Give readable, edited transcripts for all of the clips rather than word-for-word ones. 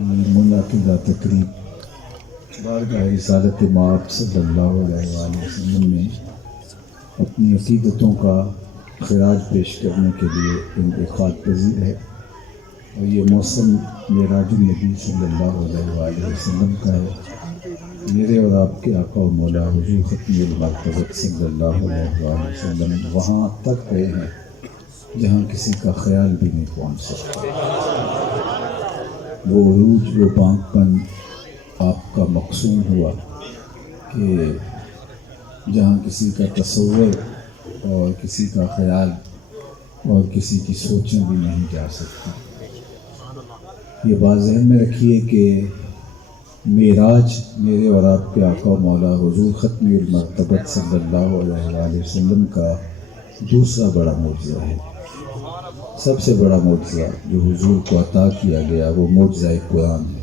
منعقدہ تقریب بارگاہ رسالت مآب صلی اللہ علیہ وآلہ وسلم میں اپنی عقیدتوں کا خراج پیش کرنے کے لیے انعقاد پذیر ہے، اور یہ موسم معراج النبی صلی اللہ علیہ وآلہ وسلم کا ہے۔ میرے اور آپ کے آقا و مولا حضور ختم المرتبہ صلی اللہ علیہ وآلہ وسلم وہاں تک گئے ہیں جہاں کسی کا خیال بھی نہیں پہنچ سکتا۔ وہ عروج، وہ بانک پن آپ کا مقصود ہوا کہ جہاں کسی کا تصور اور کسی کا خیال اور کسی کی سوچیں بھی نہیں جا سکتی۔ یہ بات ذہن میں رکھیے کہ معراج میرے اور آپ کے آقا و مولا حضور ختم المرتبہ صلی اللہ علیہ وآلہ وسلم کا دوسرا بڑا معجزہ ہے۔ سب سے بڑا معجزہ جو حضور کو عطا کیا گیا وہ معجزہ قرآن ہے،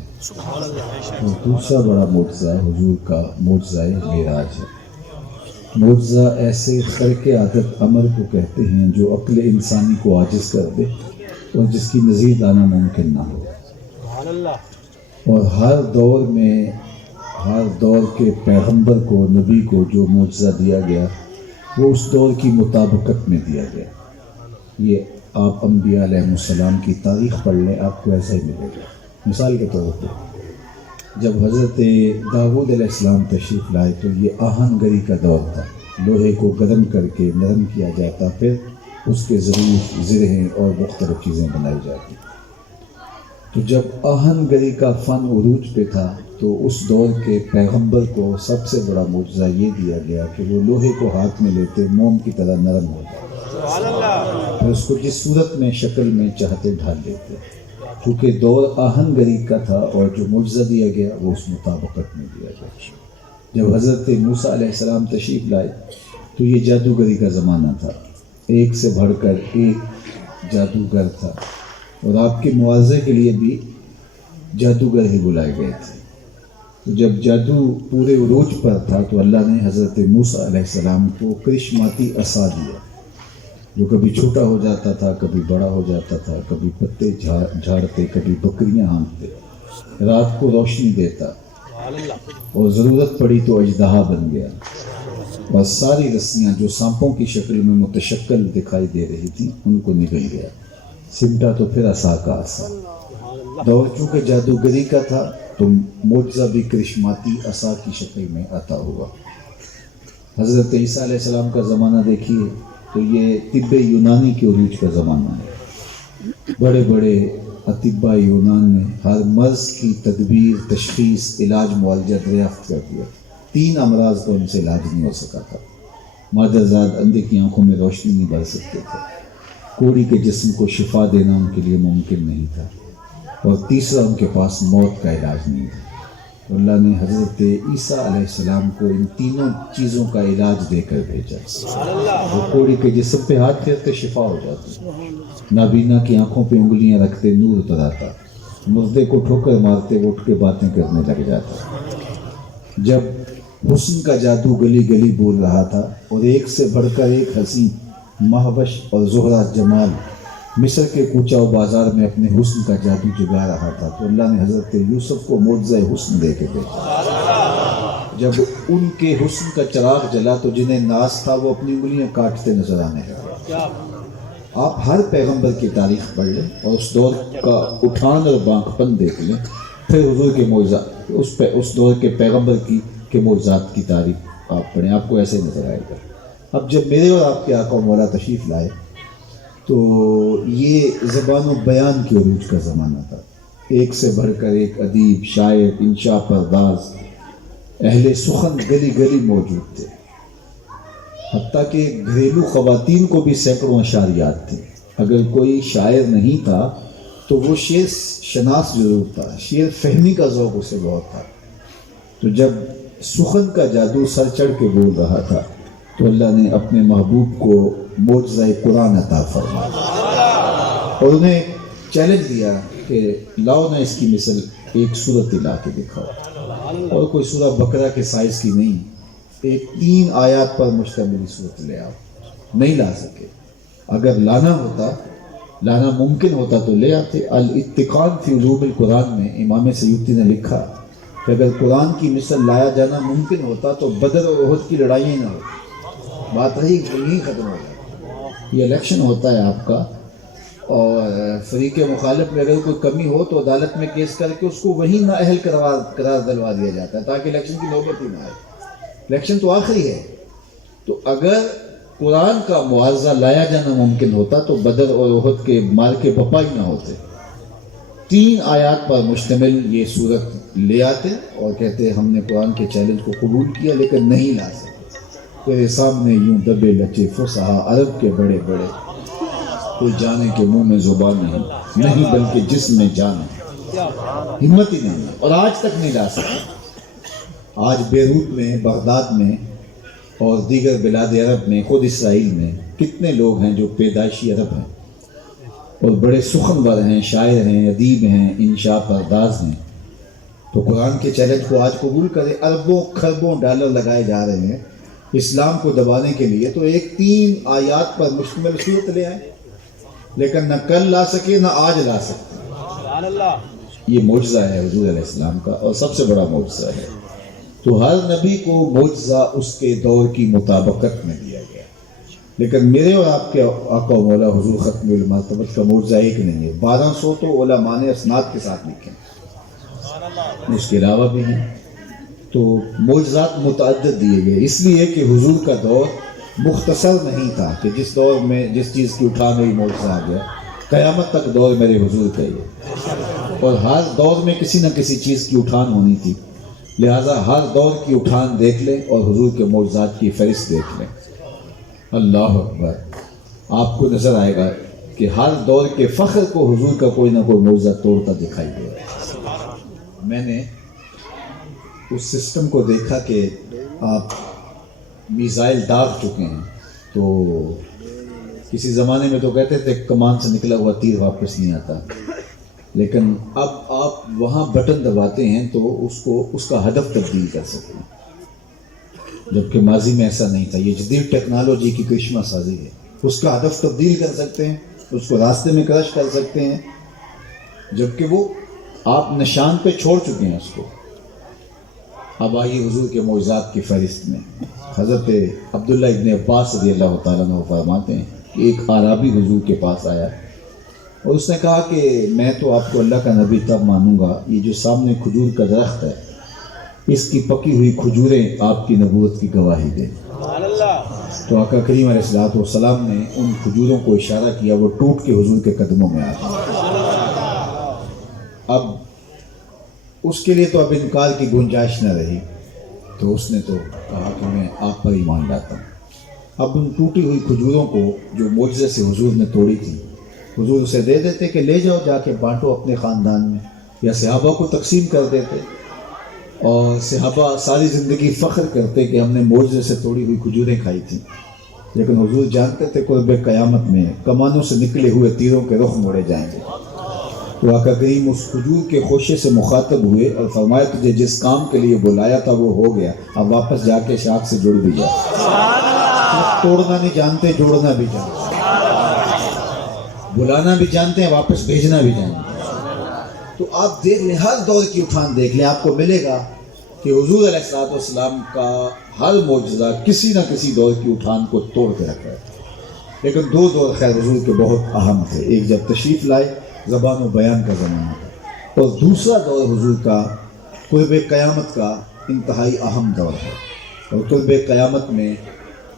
اور دوسرا بڑا معجزہ حضور کا معجزہ معراج ہے۔ معجزہ ایسے خرق عادت عمل کو کہتے ہیں جو عقل انسانی کو عاجز کر دے اور جس کی نظیر لانا ممکن نہ ہو، اور ہر دور میں ہر دور کے پیغمبر کو، نبی کو جو معجزہ دیا گیا وہ اس دور کی مطابقت میں دیا گیا۔ یہ آپ انبیاء علیہ السلام کی تاریخ پڑھ لیں، آپ کو ایسا ہی ملے گا۔ مثال کے طور پر جب حضرت داؤد علیہ السلام تشریف لائے تو یہ آہن گری کا دور تھا، لوہے کو گرم کر کے نرم کیا جاتا، پھر اس کے ضرور زرہیں اور مختلف چیزیں بنائی جاتی۔ تو جب آہن گری کا فن عروج پہ تھا تو اس دور کے پیغمبر کو سب سے بڑا معجزہ یہ دیا گیا کہ وہ لوہے کو ہاتھ میں لیتے موم کی طرح نرم ہو جائے، پھر اس کو جس صورت میں شکل میں چاہتے ڈھال دیتے، کیونکہ دور آہن گری کا تھا اور جو معجزہ دیا گیا وہ اس مطابقت میں دیا گیا۔ جب حضرت موسیٰ علیہ السلام تشریف لائے تو یہ جادوگری کا زمانہ تھا، ایک سے بڑھ کر ایک جادوگر تھا، اور آپ کے معاوضے کے لیے بھی جادوگر ہی بلائے گئے تھے۔ تو جب جادو پورے عروج پر تھا تو اللہ نے حضرت موسیٰ علیہ السلام کو کرشماتی عصا دیا، جو کبھی چھوٹا ہو جاتا تھا، کبھی بڑا ہو جاتا تھا، کبھی پتے جھاڑتے، کبھی بکریاں ہانکتے، رات کو روشنی دیتا، اور ضرورت پڑی تو اژدہا بن گیا، اور ساری رسیاں جو سانپوں کی شکل میں متشکل دکھائی دے رہی تھیں ان کو نگل گیا، سمٹا تو پھر عصا کا عصا۔ دور چونکہ جادوگری کا تھا تو معجزہ بھی کرشماتی عصا کی شکل میں عطا ہوا۔ حضرت عیسیٰ علیہ السلام کا زمانہ دیکھیے تو یہ طب یونانی کے عروج کا زمانہ ہے۔ بڑے بڑے اطباء یونان نے ہر مرض کی تدبیر، تشخیص، علاج، معالجہ دریافت کر دیا۔ 3 امراض کا ان سے علاج نہیں ہو سکا تھا۔ مادرزاد اندھے کی آنکھوں میں روشنی نہیں بھر سکتے تھے، کوڑی کے جسم کو شفا دینا ان کے لیے ممکن نہیں تھا، اور تیسرا ان کے پاس موت کا علاج نہیں تھا۔ اللہ نے حضرت عیسیٰ علیہ السلام کو ان تینوں چیزوں کا علاج دے کر بھیجا۔ وہ کوڑی کے جسم پہ ہاتھ پھیرتے شفا ہو جاتی، نابینا کی آنکھوں پہ انگلیاں رکھتے نور اتر آتا، مردے کو ٹھوکر مارتے وہ اٹھ کے باتیں کرنے لگ جاتا۔ جب حسن کا جادو گلی گلی بول رہا تھا اور ایک سے بڑھ کر ایک حسین، مہوش اور زہرہ جمال مصر کے کوچہ و بازار میں اپنے حسن کا جادو جگا رہا تھا، تو اللہ نے حضرت یوسف کو معجزہ حسن دے کے بھیجا۔ جب ان کے حسن کا چراغ جلا تو جنہیں ناز تھا وہ اپنی انگلیاں کاٹتے نظر آنے لگے۔ آپ ہر پیغمبر کی تاریخ پڑھ لیں اور اس دور کا اٹھان اور بانک پن دیکھ لیں، پھر حضور کے معجزات، اس دور کے پیغمبر کے معجزات کی تاریخ آپ پڑھیں، آپ کو ایسے نظر آئے گا۔ اب جب میرے اور آپ کے آقا و مولا تشریف لائے تو یہ زبان و بیان کے عروج کا زمانہ تھا، ایک سے بڑھ کر ایک ادیب، شاعر، انشاء پرداز، اہل سخن گلی گلی موجود تھے، حتیٰ کہ گھریلو خواتین کو بھی سینکڑوں اشعاریات تھے۔ اگر کوئی شاعر نہیں تھا تو وہ شعر شناس ضرور تھا، شعر فہمی کا ذوق اسے بہت تھا۔ تو جب سخن کا جادو سر چڑھ کے بول رہا تھا تو اللہ نے اپنے محبوب کو معجزہ قرآن عطا فرمایا، اور انہیں چیلنج دیا کہ لاؤ نہ اس کی مثل ایک سورت لا کے دکھاؤ، اور کوئی سورہ بقرہ کے سائز کی نہیں، ایک 3 آیات پر مشتمل صورت لے آؤ۔ نہیں لا سکے، اگر لانا ہوتا لانا ممکن ہوتا تو لے آتے۔ الاتقان فی علوم القرآن میں امام سیوطی نے لکھا کہ اگر قرآن کی مثل لایا جانا ممکن ہوتا تو بدر اور احد کی لڑائیاں نہ ہوتی، بات رہی یہیں ختم ہو جاتی۔ یہ الیکشن ہوتا ہے آپ کا، اور فریق مخالف میں اگر کوئی کمی ہو تو عدالت میں کیس کر کے اس کو وہیں نااہل قرار دلوا دیا جاتا ہے تاکہ الیکشن کی نوبت ہی نہ آئے۔ الیکشن تو آخری ہے۔ تو اگر قرآن کا معاوضہ لایا جانا ممکن ہوتا تو بدر اور احد کے مال کے بپا ہی نہ ہوتے۔ 3 آیات پر مشتمل یہ صورت لے آتے اور کہتے ہم نے قرآن کے چیلنج کو قبول کیا لیکن نہیں لا سکے۔ تیرے سامنے یوں دبے لچے فصحا عرب کے بڑے بڑے، کوئی جانے کے منہ میں زبان نہیں بلکہ جسم میں جان ہے، ہمت ہی نہیں ہے، اور آج تک نہیں لا سکے۔ آج بیروت میں، بغداد میں اور دیگر بلاد عرب میں، خود اسرائیل میں کتنے لوگ ہیں جو پیدائشی عرب ہیں اور بڑے سخنور ہیں، شاعر ہیں، ادیب ہیں، انشاء پرداز ہیں، تو قرآن کے چیلنج کو آج قبول کرے۔ اربوں خربوں ڈالر لگائے جا رہے ہیں اسلام کو دبانے کے لیے، تو ایک 3 آیات پر مشتمل صورت لے آئے، لیکن نہ کل لا سکے نہ آج لا سکتے۔ یہ معجزہ ہے حضور علیہ السلام کا، اور سب سے بڑا معجزہ ہے۔ تو ہر نبی کو معجزہ اس کے دور کی مطابقت میں دیا گیا، لیکن میرے اور آپ کے آقا و مولا حضور ختم المرتبت کا معجزہ ایک نہیں ہے، 1200 تو علماء نے اسناد کے ساتھ لکھے، اس کے علاوہ بھی ہیں۔ تو معجزات متعدد دیے گئے، اس لیے کہ حضور کا دور مختصر نہیں تھا کہ جس دور میں جس چیز کی اٹھان ہوئی معجزہ آ گیا، قیامت تک دور میرے حضور کا یہ، اور ہر دور میں کسی نہ کسی چیز کی اٹھان ہونی تھی، لہٰذا ہر دور کی اٹھان دیکھ لیں اور حضور کے معجزات کی فہرست دیکھ لیں۔ اللہ اکبر! آپ کو نظر آئے گا کہ ہر دور کے فخر کو حضور کا کوئی نہ کوئی معجزہ توڑتا دکھائی دے رہا ہے۔ میں نے اس سسٹم کو دیکھا کہ آپ میزائل داغ چکے ہیں، تو کسی زمانے میں تو کہتے تھے کمان سے نکلا ہوا تیر واپس نہیں آتا، لیکن اب آپ وہاں بٹن دباتے ہیں تو اس کا ہدف تبدیل کر سکتے ہیں، جبکہ ماضی میں ایسا نہیں تھا۔ یہ جدید ٹیکنالوجی کی کرشمہ سازی ہے، اس کا ہدف تبدیل کر سکتے ہیں، اس کو راستے میں کرش کر سکتے ہیں، جبکہ وہ آپ نشان پہ چھوڑ چکے ہیں اس کو۔ اب آئیے حضور کے معجزات کی فہرست میں۔ حضرت عبداللہ ابن عباس رضی اللہ تعالیٰ عنہ فرماتے ہیں کہ ایک اعرابی حضور کے پاس آیا اور اس نے کہا کہ میں تو آپ کو اللہ کا نبی تب مانوں گا، یہ جو سامنے کھجور کا درخت ہے اس کی پکی ہوئی کھجوریں آپ کی نبوت کی گواہی دیں۔ تو آقا کریم علیہ الصلوۃ والسلام نے ان کھجوروں کو اشارہ کیا، وہ ٹوٹ کے حضور کے قدموں میں آ گئی۔ اب اس کے لیے تو اب انکار کی گنجائش نہ رہی، تو اس نے تو کہا کہ میں آپ پر ایمان لاتا ہوں۔ اب ان ٹوٹی ہوئی کھجوروں کو جو معجزے سے حضور نے توڑی تھی، حضور اسے دے دیتے کہ لے جاؤ جا کے بانٹو اپنے خاندان میں، یا صحابہ کو تقسیم کر دیتے، اور صحابہ ساری زندگی فخر کرتے کہ ہم نے معجزے سے توڑی ہوئی کھجوریں کھائی تھیں۔ لیکن حضور جانتے تھے قرب قیامت میں کمانوں سے نکلے ہوئے تیروں کے رخ موڑے جائیں گے۔ تو آقا کریم اس کھجور کے خوشے سے مخاطب ہوئے اور فرمایا تجھے جس کام کے لیے بلایا تھا وہ ہو گیا، اب واپس جا کے شاخ سے جڑ بھی جا۔ توڑنا نہیں جانتے، جوڑنا بھی جانتے، بلانا بھی جانتے ہیں، واپس بھیجنا بھی جانتے ہیں۔ تو آپ دیکھ لیں، ہر دور کی اٹھان دیکھ لیں، آپ کو ملے گا کہ حضور علیہ الصلوۃ والسلام کا ہر معجزہ کسی نہ کسی دور کی اٹھان کو توڑ کے رکھا ہے۔ لیکن 2 دور خیر حضور کے بہت اہم تھے، ایک جب تشریف لائے زبان و بیان کا زمانہ، اور دوسرا دور حضور کا قرب قیامت کا انتہائی اہم دور ہے۔ اور قرب قیامت میں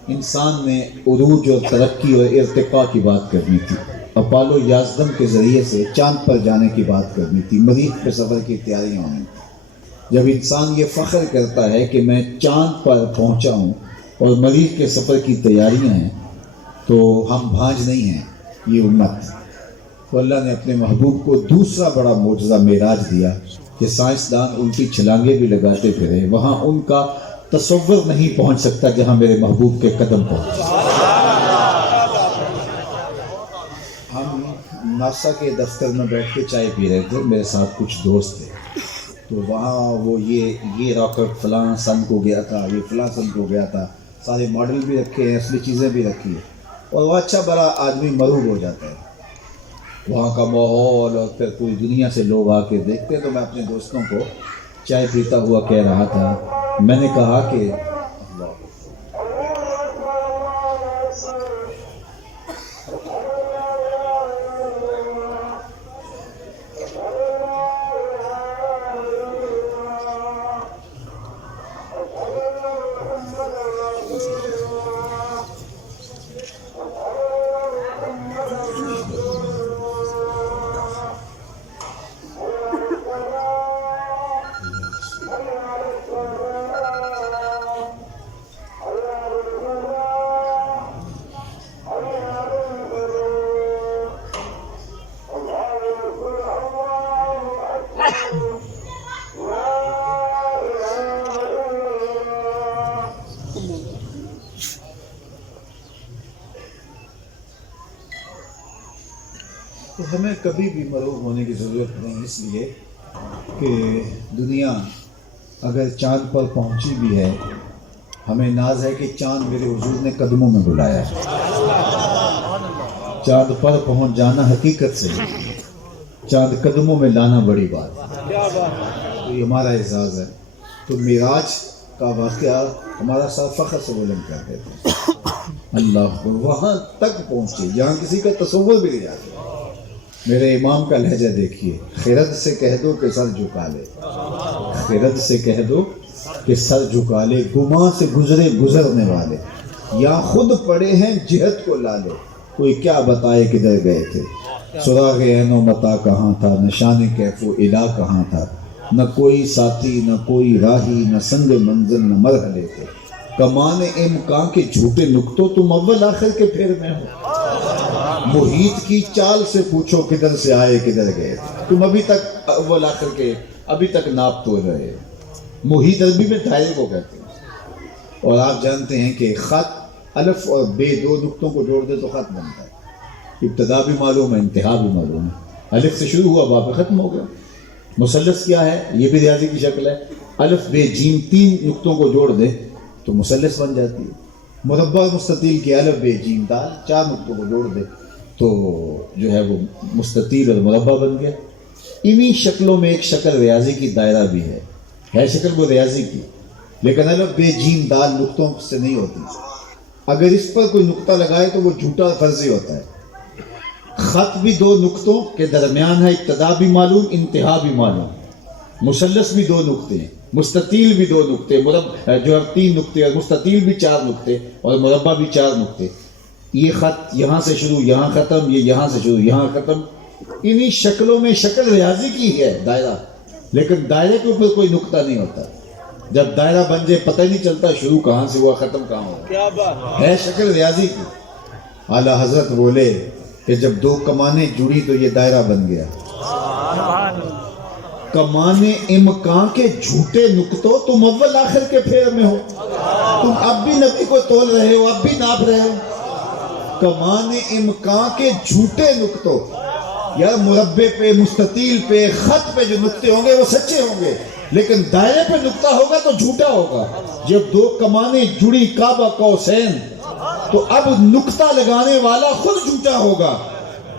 انسان نے عروج اور ترقی اور ارتقاء کی بات کرنی تھی، اپالو یازدم کے ذریعے سے چاند پر جانے کی بات کرنی تھی، مریخ پہ سفر کی تیاریاں ہونی تھی۔ جب انسان یہ فخر کرتا ہے کہ میں چاند پر پہنچا ہوں اور مریخ کے سفر کی تیاریاں ہیں، تو ہم بھانج نہیں ہیں یہ امت۔ تو اللہ نے اپنے محبوب کو دوسرا بڑا معجزہ معراج دیا کہ سائنسدان الٹی چھلانگیں بھی لگاتے پھرے، وہاں ان کا تصور نہیں پہنچ سکتا جہاں میرے محبوب کے قدم پہنچے۔ ہم ناسا کے دفتر میں بیٹھ کے چائے پی رہے تھے، میرے ساتھ کچھ دوست تھے، تو وہاں وہ یہ راکٹ فلاں سن کو گیا تھا، یہ فلاں سن کو گیا تھا، سارے ماڈل بھی رکھے ہیں، اصلی چیزیں بھی رکھی ہیں، اور وہ اچھا بڑا آدمی مرعوب ہو جاتا ہے۔ وہاں کا ماحول اور پھر پوری دنیا سے لوگ آ کے دیکھتے. تو میں اپنے دوستوں کو چائے پیتا ہوا کہہ رہا تھا, میں نے کہا کہ تو ہمیں کبھی بھی مرعوب ہونے کی ضرورت نہیں, اس لیے کہ دنیا اگر چاند پر پہنچی بھی ہے, ہمیں ناز ہے کہ چاند میرے حضور نے قدموں میں بلایا ہے. چاند پر پہنچ جانا حقیقت سے, چاند قدموں میں لانا بڑی بات ہے. تو یہ ہمارا اعزاز ہے. تو معراج کا واقعہ ہمارا سر فخر سے بلند کر دیتے ہیں. اللہ وہاں تک پہنچے جہاں کسی کا تصور بھی نہیں جاتا. میرے امام کا لہجہ دیکھیے, خرد سے کہہ دو کہ سر جھکا لے, خرد سے کہہ دو کہ سر جھکا لے, گماں سے گزرے گزرنے والے, یا خود پڑے ہیں جہت کو لا لے, کوئی کیا بتائے کدھر گئے تھے, سراغ عین و متا کہاں تھا, نشان کیف و الا کہاں تھا, نہ کوئی ساتھی نہ کوئی راہی, نہ سنگ منزل نہ مرحلے تھے, کمان امکان کے جھوٹے نکتوں تم اول آخر کے پھیر میں ہو, محیط کی چال سے پوچھو کدھر سے آئے کدھر گئے, تم ابھی تک اول آخر کے ابھی تک ناپ تو رہے. محیط عربی میں دائرے کو کہتے ہیں, اور آپ جانتے ہیں کہ خط الف اور بے دو نقطوں کو جوڑ دے تو خط بنتا ہے. ابتدا بھی معلوم ہے, انتہا بھی معلوم ہے. الف سے شروع ہوا با پہ ختم ہو گیا. مثلث کیا ہے, یہ بھی ریاضی کی شکل ہے. الف بے جیم تین نقطوں کو جوڑ دے تو مثلث بن جاتی ہے. مربع مستطیل کی الف بے جیم دال چار نقطوں کو جوڑ دے تو جو ہے وہ مستطیل اور مربع بن گیا. انہی شکلوں میں ایک شکل ریاضی کی دائرہ بھی ہے شکل وہ ریاضی کی, لیکن الف بے جیم دال نقطوں سے نہیں ہوتی. اگر اس پر کوئی نقطہ لگائے تو وہ جھوٹا فرضی ہوتا ہے. خط بھی دو نقطوں کے درمیان ہے, ابتدا بھی معلوم انتہا بھی معلوم. مثلث بھی دو نقطے ہیں, مستطیل بھی دو نقطے, جو ہے تین نقطے, اور مستطیل بھی چار نقطے, اور مربع بھی چار نقطے. یہ خط یہاں سے شروع یہاں ختم, یہ یہاں سے شروع یہاں ختم. انہی شکلوں میں شکل ریاضی کی ہے دائرہ, لیکن دائرے کے اوپر کوئی نقطہ نہیں ہوتا. جب دائرہ بن جائے پتہ ہی نہیں چلتا شروع کہاں سے ہوا ختم کہاں ہوا. ہے شکل ریاضی کی. اعلیٰ حضرت بولے کہ جب دو کمانیں جڑی تو یہ دائرہ بن گیا. کمان امکان کے جھوٹے نقطوں تم اول آخر کے پھیر میں ہو. تم اب بھی نبی کو تول رہے ہو, اب بھی ناپ رہے ہو. کمان امکان کے جھوٹے نقطوں, یار مربع پہ مستطیل پہ خط پہ جو نقطے ہوں گے وہ سچے ہوں گے, لیکن دائرے پہ نقطہ ہوگا تو جھوٹا ہوگا. جب دو کمانیں جڑی کعبہ قوسین تو اب نقطہ لگانے والا خود جھوٹا ہوگا.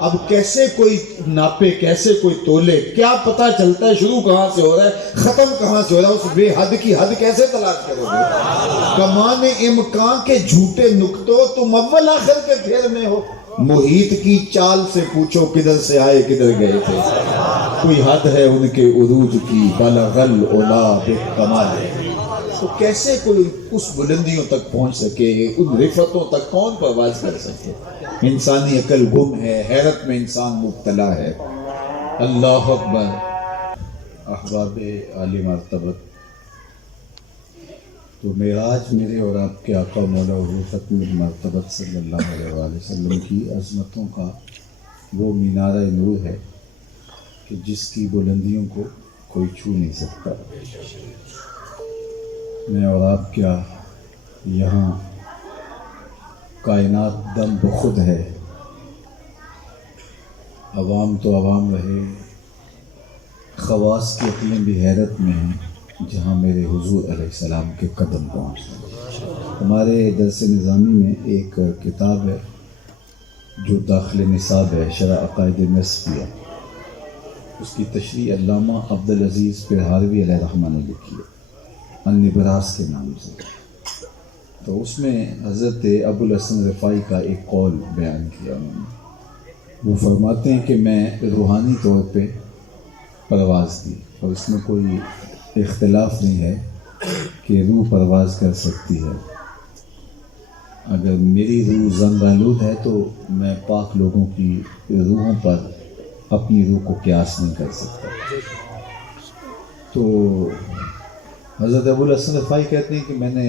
اب کیسے کوئی ناپے, کیسے کوئی تولے, کیا پتہ چلتا ہے شروع کہاں سے ہو رہا ہے ختم کہاں سے ہو رہا ہے. اس بے حد کی حد کیسے تلاش کرو گے. کمان امکان کے جھوٹے نقطوں تم اول آخر کے پھیر میں ہو. محیط کی چال سے پوچھو کدھر سے آئے کدھر گئے تھے. کوئی حد ہے ان کے عروج کی, بلغ العلا بکمال. تو کیسے کوئی اس بلندیوں تک پہنچ سکے, ان رفتوں تک کون پرواز کر سکے. انسانی عقل گم ہے, حیرت میں انسان مبتلا ہے. اللہ اکبر. احباب عالی مرتبت, تو معراج میرے اور آپ کے آقا مولا حضور ختم مرتبت صلی اللہ علیہ وآلہ وسلم کی عظمتوں کا وہ مینارہ نور ہے کہ جس کی بلندیوں کو کوئی چھو نہیں سکتا. میں اور آپ کیا, یہاں کائنات دم بخود ہے. عوام تو عوام رہے, خواص کی عقلیں بھی حیرت میں ہیں جہاں میرے حضور علیہ السلام کے قدم پہنچ. ہمارے درس نظامی میں ایک کتاب ہے جو داخل نصاب ہے شرح عقائد نصفیہ، اس کی تشریح علامہ عبدالعزیز پرہاروی علیہ رحمہ نے لکھی ہے النبراس کے نام سے۔ تو اس میں حضرت ابو الحسن رفاعی کا ایک قول بیان کیا انہوں نے۔ وہ فرماتے ہیں کہ میں روحانی طور پہ پرواز کی، اور اس میں کوئی اختلاف نہیں ہے کہ روح پرواز کر سکتی ہے۔ اگر میری روح زنگ آلود ہے تو میں پاک لوگوں کی روحوں پر اپنی روح کو قیاس نہیں کر سکتا۔ تو حضرت ابو الحسن رفاعی کہتے ہیں کہ میں نے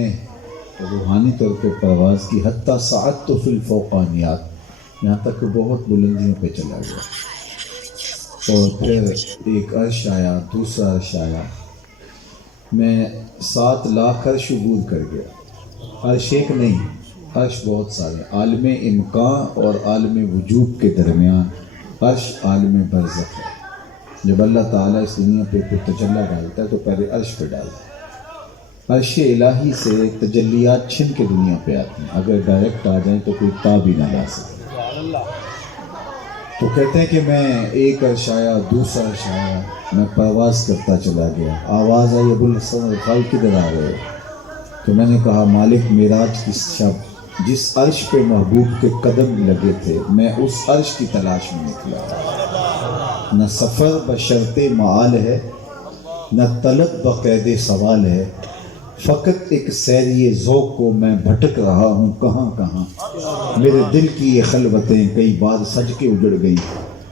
روحانی طور پہ پرواز کی، حتیٰ صعدت فی الفوقانیات، یہاں تک کہ بہت بلندیوں پہ چلا گیا، اور پھر ایک عرش آیا، دوسرا عرش آیا، میں 7 لاکھ عرش عبور کر گیا۔ عرش ایک نہیں، عرش بہت سارے، عالم امکان اور عالم وجود کے درمیان عرش عالم برزخ ہے۔ جب اللہ تعالیٰ اس دنیا پہ کوئی تجلی ڈالتا ہے تو پہلے عرش پہ ڈالتا ہے۔ عرش الہی سے تجلیات چھن کے دنیا پہ آتی ہیں، اگر ڈائریکٹ آ جائیں تو کوئی تا بھی نہ لا سکے۔ تو کہتے ہیں کہ میں ایک عرش آیا، دوسرا عرش آیا، میں پرواز کرتا چلا گیا۔ آواز آئی ابو الحسن رفاعی کدھر آ رہے ہو؟ تو میں نے کہا مالک معراج کی شب جس عرش پہ محبوب کے قدم لگے تھے میں اس عرش کی تلاش میں نکلا۔ نہ سفر بشرط معال ہے، نہ طلب بقید سوال ہے، فقط ایک سیری ذوق کو میں بھٹک رہا ہوں کہاں کہاں۔ میرے دل کی یہ خلوتیں کئی بار سج کے اجڑ گئیں،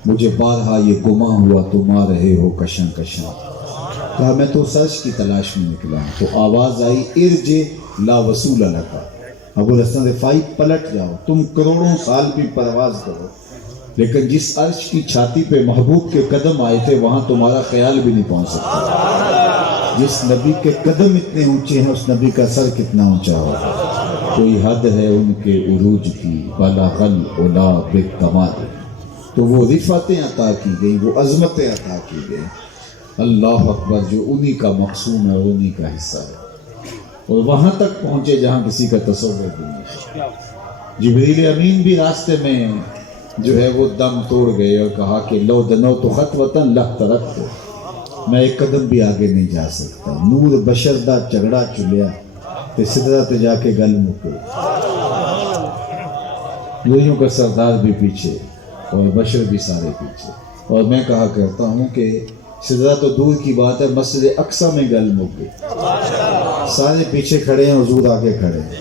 مجھے بارہا یہ گماں ہوا تم آ رہے ہو کشاں کشاں۔ کہا میں تو اس عرش کی تلاش میں نکلا ہوں۔ تو آواز آئی ارجع لا وصول لکا، ابو الحسن رفاعی پلٹ جاؤ، تم کروڑوں سال بھی پرواز کرو، لیکن جس عرش کی چھاتی پہ محبوب کے قدم آئے تھے وہاں تمہارا خیال بھی نہیں پہنچ سکتا۔ جس نبی کے قدم اتنے اونچے ہیں اس نبی کا سر کتنا اونچا ہوگا۔ کوئی حد ہے ان کے عروج کی، بلغ العلا بالکمال۔ تو وہ رفعتیں عطا کی گئیں، وہ عظمتیں عطا کی گئیں۔ اللہ اکبر، جو انہی کا مقسوم ہے اور انہی کا حصہ ہے، اور وہاں تک پہنچے جہاں کسی کا تصور بھی نہیں۔ جبریل امین بھی راستے میں جو ہے وہ دم توڑ گئے اور کہا کہ لو دنوت خطوۃ لترکت، میں ایک قدم بھی آگے نہیں جا سکتا۔ نور بشر دا جھگڑا چلیا تے سدرہ تے جا کے گل مکے، نوریوں کا سردار بھی پیچھے اور بشر بھی سارے پیچھے۔ اور میں کہا کرتا ہوں کہ سدرہ تو دور کی بات ہے، مسجد اقصی میں گل مکے، سارے پیچھے کھڑے ہیں، حضور آگے کھڑے ہیں۔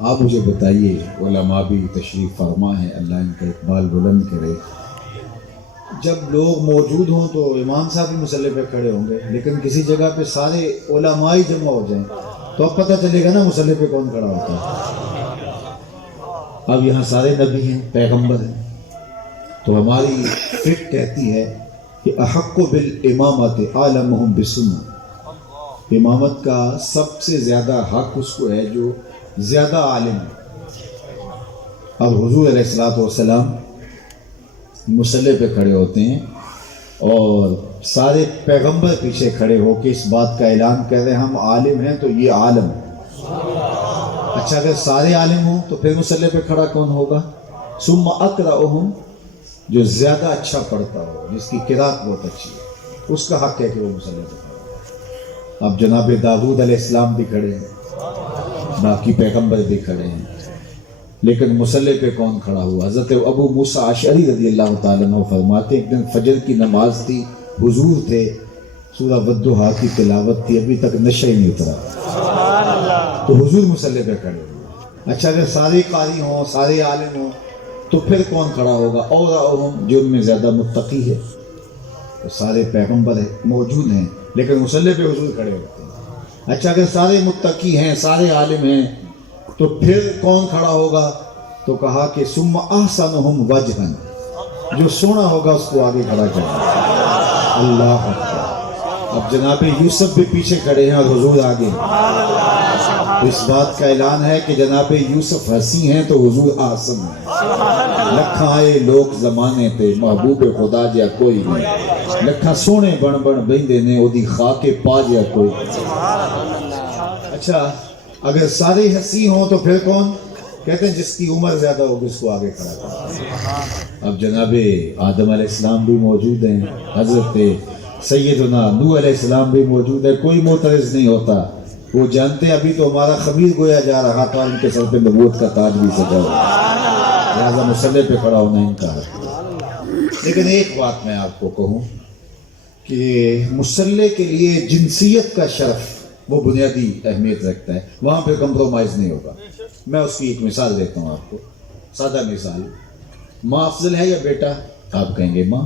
آپ مجھے بتائیے، علماء بھی تشریف فرما ہیں، اللہ ان کا اقبال بلند کرے، جب لوگ موجود ہوں تو امام صاحب بھی مصلی پہ کھڑے ہوں گے، لیکن کسی جگہ پہ سارے علماء ہی جمع ہو جائیں تو اب پتہ چلے گا نا مصلی پہ کون کھڑا ہوتا ہے۔ اب یہاں سارے نبی ہیں، پیغمبر ہیں، تو ہماری فقہ کہتی ہے کہ احق بالامامت عالمہم بسنہ، امامت کا سب سے زیادہ حق اس کو ہے جو زیادہ عالم ہے۔ اب حضور علیہ السلام مصلی پہ کھڑے ہوتے ہیں اور سارے پیغمبر پیچھے کھڑے ہو کے اس بات کا اعلان کر رہے ہیں ہم عالم ہیں، تو یہ عالم ہے۔ اچھا اگر سارے عالم ہوں تو پھر مصلی پہ کھڑا کون ہوگا؟ ثم اقرأہم، جو زیادہ اچھا پڑھتا ہو، جس کی قرات بہت اچھی ہے، اس کا حق ہے کہ وہ مصلی پہ کھڑا ہو۔ اب جناب داؤد علیہ السلام بھی کھڑے ہیں، باقی پیغمبر بھی کھڑے ہیں، لیکن مصلی پہ کون کھڑا ہوا؟ حضرت ابو موسیٰ اشعری رضی اللہ تعالیٰ عنہ فرماتے ہیں ایک دن فجر کی نماز تھی، حضور تھے، سورہ والضحیٰ کی تلاوت تھی، ابھی تک نشہ ہی نہیں اترا، تو حضور مصلی پہ کھڑے ہوئے۔ اچھا اگر سارے قاری ہوں، سارے عالم ہوں، تو پھر کون کھڑا ہوگا؟ اورہم، جو ان میں زیادہ متقی ہے۔ تو سارے پیغمبر موجود ہیں لیکن مصلی پہ حضور کھڑے ہوتے ہیں۔ اچھا اگر سارے متقی ہیں، سارے عالم ہیں، تو پھر کون کھڑا ہوگا؟ تو کہا کہ ثم احسنہم وجہن، جو سونا ہوگا اس کو آگے کھڑا کرنا۔ اللہ اکبر۔ اب جناب یوسف بھی پیچھے کھڑے ہیں اور حضور آگے۔ اس بات کا اعلان ہے کہ جناب یوسف ہنسی ہیں تو حضور آسن ہیں۔ لکھاں آئے لوگ زمانے تے، محبوب خدا جا کوئی نہیں، لکھاں سونے بن بن بہندے نے، او دی خاک پا جا کوئی نہیں۔ اچھا اگر سارے ہنسی ہوں تو پھر کون؟ کہتے ہیں جس کی عمر زیادہ ہوگی اس کو آگے کھڑا کریں۔ اب جناب آدم علیہ السلام بھی موجود ہیں، حضرت سیدنا نوح علیہ السلام بھی موجود ہے، کوئی معترض نہیں ہوتا، وہ جانتے ہیں ابھی تو ہمارا خمیر گویا جا رہا تھا، ان کے سر پہ نبوت کا تاج بھی سجا ہوا، لہٰذا مسلح پہ کھڑا ہونا انکار۔ لیکن ایک بات میں آپ کو کہوں کہ مسلح کے لیے جنسیت کا شرف وہ بنیادی اہمیت رکھتا ہے، وہاں پہ کمپرومائز نہیں ہوگا۔ میں اس کی ایک مثال دیتا ہوں آپ کو، سادہ مثال۔ ماں افضل ہے یا بیٹا؟ آپ کہیں گے ماں۔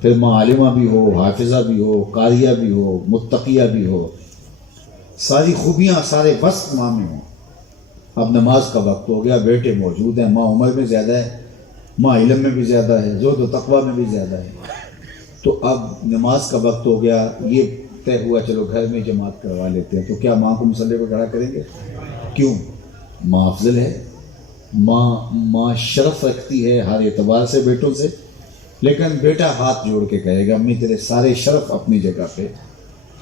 پھر ماں عالمہ بھی ہو، حافظہ بھی ہو، قاریہ بھی ہو، متقیہ بھی ہو، ساری خوبیاں سارے وصف ماں میں ہوں۔ اب نماز کا وقت ہو گیا، بیٹے موجود ہیں، ماں عمر میں زیادہ ہے، ماں علم میں بھی زیادہ ہے، زہد و تقویٰ میں بھی زیادہ ہے۔ تو اب نماز کا وقت ہو گیا، یہ طے ہوا چلو گھر میں جماعت کروا لیتے ہیں، تو کیا ماں کو مصلی پہ کھڑا کریں گے؟ کیوں؟ ماں افضل ہے، ماں شرف رکھتی ہے ہر اعتبار سے بیٹوں سے، لیکن بیٹا ہاتھ جوڑ کے کہے گا امی تیرے سارے شرف اپنی جگہ پہ،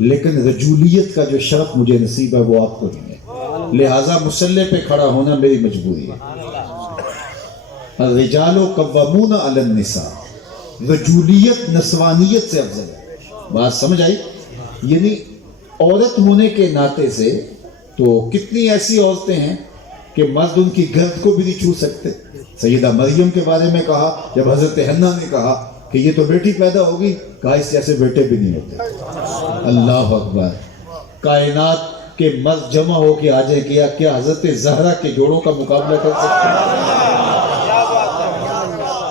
لیکن رجولیت کا جو شرف مجھے نصیب ہے وہ آپ کو نہیں ہے، لہٰذا مصلی پہ کھڑا ہونا میری مجبوری ہے۔ الرجال قوامون علی النساء، رجولیت نسوانیت سے افضل ہے۔ بات سمجھ آئی؟ یعنی عورت ہونے کے ناطے سے تو کتنی ایسی عورتیں ہیں کہ مرد ان کی گرد کو بھی نہیں چھو سکتے۔ سیدہ مریم کے بارے میں کہا، جب حضرت حنا نے کہا کہ یہ تو بیٹی پیدا ہوگی، کہا اس جیسے بیٹے بھی نہیں ہوتے۔ اللہ اکبر! کائنات کے مرد جمع ہو کے آ جائے گیا، کیا حضرت زہرا کے جوڑوں کا مقابلہ کر سکتے ہیں؟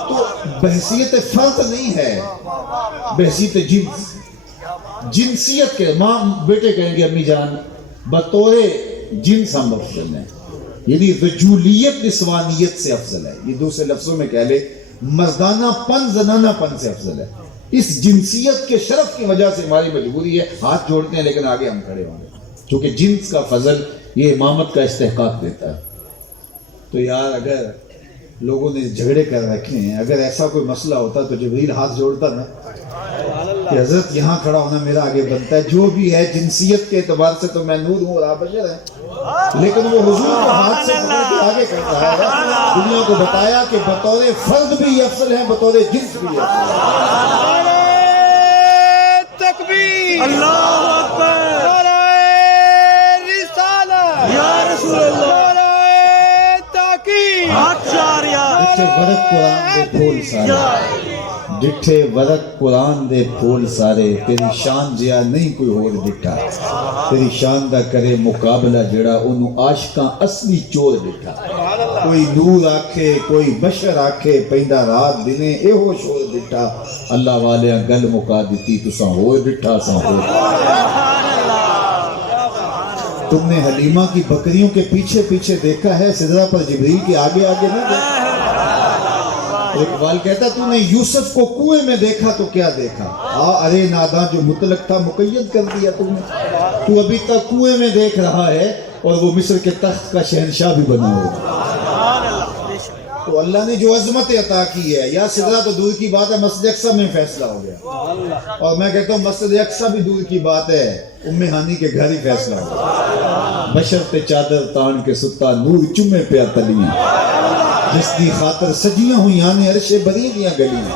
تو بحثیت فرد نہیں ہے، بحثیت جنسیت کے۔ ماں بیٹے کہیں گے امی جان بطور جنس ہم افضل ہیں، یعنی رجولیت نسوانیت سے افضل ہے، یہ دوسرے لفظوں میں کہہ لے مردانہ پن زنانہ پن سے افضل ہے۔ اس جنسیت کے شرف کی وجہ سے ہماری مجبوری ہے، ہاتھ جوڑتے ہیں لیکن آگے ہم کھڑے ہوں گے، چونکہ جنس کا فضل یہ امامت کا استحقاق دیتا ہے۔ تو یار اگر لوگوں نے جھگڑے کر رکھے ہیں، اگر ایسا کوئی مسئلہ ہوتا تو جبریل ہاتھ جوڑتا نا کہ حضرت یہاں کھڑا ہونا میرا آگے بنتا ہے، جو بھی ہے جنسیت کے اعتبار سے تو میں نور ہوں اور آپ بشر ہیں، لیکن وہ حضور کو ہاتھ سے پکڑ کے آگے کر رہا ہے، دنیا کو بتایا کہ بطور فرد بھی یہ افضل ہے، بطور جنس بھی یہ افضل ہے۔ تکبیر، اللہ اکبر، رسالت یا رسول اللہ، تاکید ورق قرآن دے پھول سارے، ڈٹھے ورق قرآن دے پھول سارے، تیری شان جیا نہیں کوئی ہور ڈٹھا، تیری شان دا کرے مقابلہ جڑا انہوں عاشقاں اصلی چور ڈٹھا۔ کوئی نور آکھے کوئی بشر آکھے، پیندہ رات دنے اے ہو شور ڈٹھا، اللہ والیاں گل مکا دیتی تساں ہور ڈٹھا ساں ہور۔ تم نے حلیمہ کی بکریوں کے پیچھے پیچھے دیکھا ہے، سدرہ پر جبریل کے آگے آگے نہیں دیکھا۔ اقبال کہتا تو نے یوسف کو کنویں میں دیکھا تو کیا دیکھا، ارے ناداں جو مطلق تھا مقید کر دیا تم نے، تو ابھی تک کنویں میں دیکھ رہا ہے اور وہ مصر کے تخت کا شہنشاہ بھی بنا ہوگا۔ تو اللہ نے جو عظمت عطا کی ہے، یا سدرہ تو دور کی بات ہے، مسجد اقصی میں فیصلہ ہو گیا، اور میں کہتا ہوں مسجد اقصی بھی دور کی بات ہے، ام ہانی کے گھر ہی فیصلہ ہو گیا۔ بشر پہ چادر تان کے ستا، نور چمے پہ تلیاں، جس کی خاطر سجیاں ہوئی آنے عرش بری دیاں گلیاں۔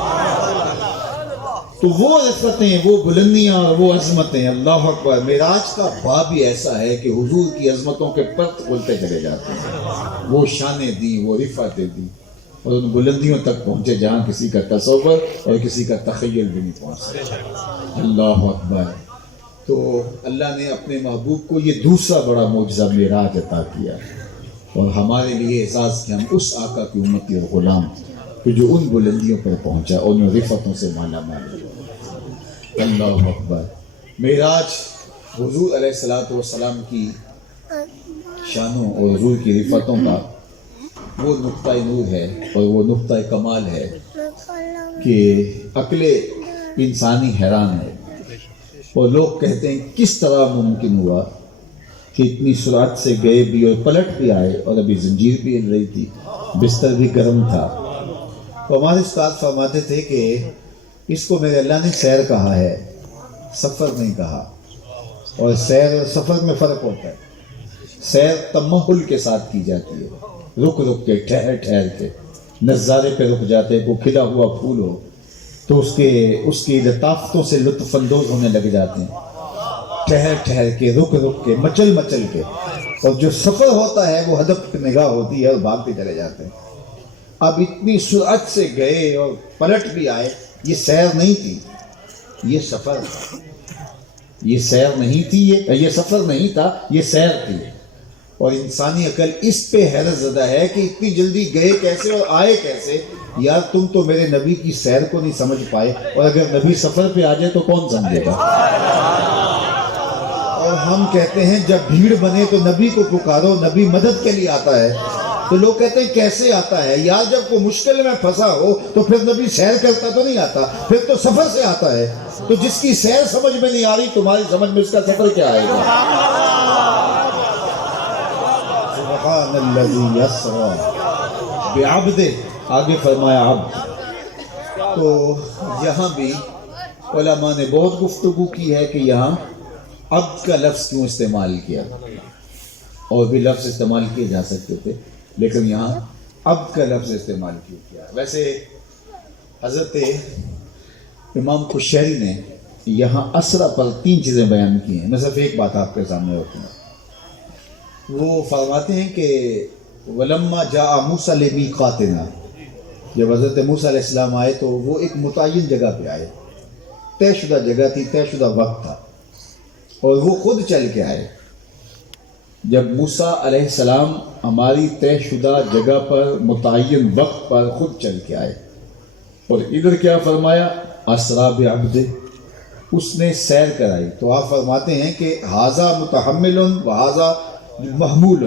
تو وہ رفتیں، وہ بلندیاں اور وہ عظمتیں، اللہ اکبر۔ معراج کا باب ہی ایسا ہے کہ حضور کی عظمتوں کے پرت کھلتے چلے جاتے ہیں، وہ شانیں دی، وہ رفعتیں دی، اور ان بلندیوں تک پہنچے جہاں کسی کا تصور اور کسی کا تخیل بھی نہیں پہنچ سکتا۔ اللہ اکبر۔ تو اللہ نے اپنے محبوب کو یہ دوسرا بڑا معجزہ معراج عطا کیا، اور ہمارے لیے اعزاز کہ ہم اس آقا کی امتی اور غلام کہ جو ان بلندیوں پر پہنچا، ان رفتوں سے مالا مال۔ اللہ اکبر۔ معراج حضور علیہ السلام کی شانوں اور حضور کی رفتوں کا وہ نقطہ نور ہے اور وہ نقطہ کمال ہے کہ عقل انسانی حیران ہے، اور لوگ کہتے ہیں کس طرح ممکن ہوا کہ اتنی سرعت سے گئے بھی اور پلٹ بھی آئے، اور ابھی زنجیر بھی ہل رہی تھی، بستر بھی گرم تھا۔ تو ہمارے استاد فرماتے تھے کہ اس کو میرے اللہ نے سیر کہا ہے، سفر نہیں کہا، اور سیر اور سفر میں فرق ہوتا ہے۔ سیر تمہل کے ساتھ کی جاتی ہے، رک رک کے ٹھہر ٹھہر کے نظارے پہ رک جاتے، کوئی کھلا ہوا پھول ہو تو اس کی لطافتوں سے لطف اندوز ہونے لگ جاتے ہیں، ٹھہر ٹھہر کے، رک رک کے، مچل مچل کے. اور جو سفر ہوتا ہے وہ ہدف پہ نگاہ ہوتی ہے اور بھاگتے چلے جاتے ہیں. اب اتنی سرعت سے گئے اور پلٹ بھی آئے، یہ سیر نہیں تھی، یہ سفر تھا. یہ سیر نہیں تھی، یہ سفر نہیں تھا، یہ سیر تھی. اور انسانی عقل اس پہ حیرت زدہ ہے کہ اتنی جلدی گئے کیسے اور آئے کیسے. یار تم تو میرے نبی کی سیر کو نہیں سمجھ پائے، اور اگر نبی سفر پہ آ جائے تو کون سمجھے گا. اور ہم کہتے ہیں جب بھیڑ بنے تو نبی کو پکارو، نبی مدد کے لیے آتا ہے. تو لوگ کہتے ہیں کیسے آتا ہے. یار جب کوئی مشکل میں پھنسا ہو تو پھر نبی سیر کرتا تو نہیں آتا، پھر تو سفر سے آتا ہے. تو جس کی سیر سمجھ میں نہیں آ رہی، تمہاری سمجھ میں اس کا سفر کیا آئے گا. سبحان الذی یسری بعبدہ، آگے فرمایا عبد. تو یہاں بھی علماء نے بہت گفتگو کی ہے کہ یہاں عبد کا لفظ کیوں استعمال کیا. اور بھی لفظ استعمال کیے جا سکتے تھے، لیکن یہاں عبد کا لفظ استعمال کیوں کیا. ویسے حضرت امام خشیری نے یہاں اسرا پر 3 چیزیں بیان کی ہیں. میں صرف ایک بات آپ کے سامنے رکھوں گا. وہ فرماتے ہیں کہ ولما جاء موسیٰ لمیقاتنا، جب حضرت موسیٰ علیہ السلام آئے تو وہ ایک متعین جگہ پہ آئے، طے شدہ جگہ تھی، طے شدہ وقت تھا، اور وہ خود چل کے آئے. جب موسیٰ علیہ السلام ہماری طے شدہ جگہ پر متعین وقت پر خود چل کے آئے، اور ادھر کیا فرمایا، اسرا بعبدہ، اس نے سیر کرائی. تو آپ فرماتے ہیں کہ ھذا متحمل و ھذا محمول،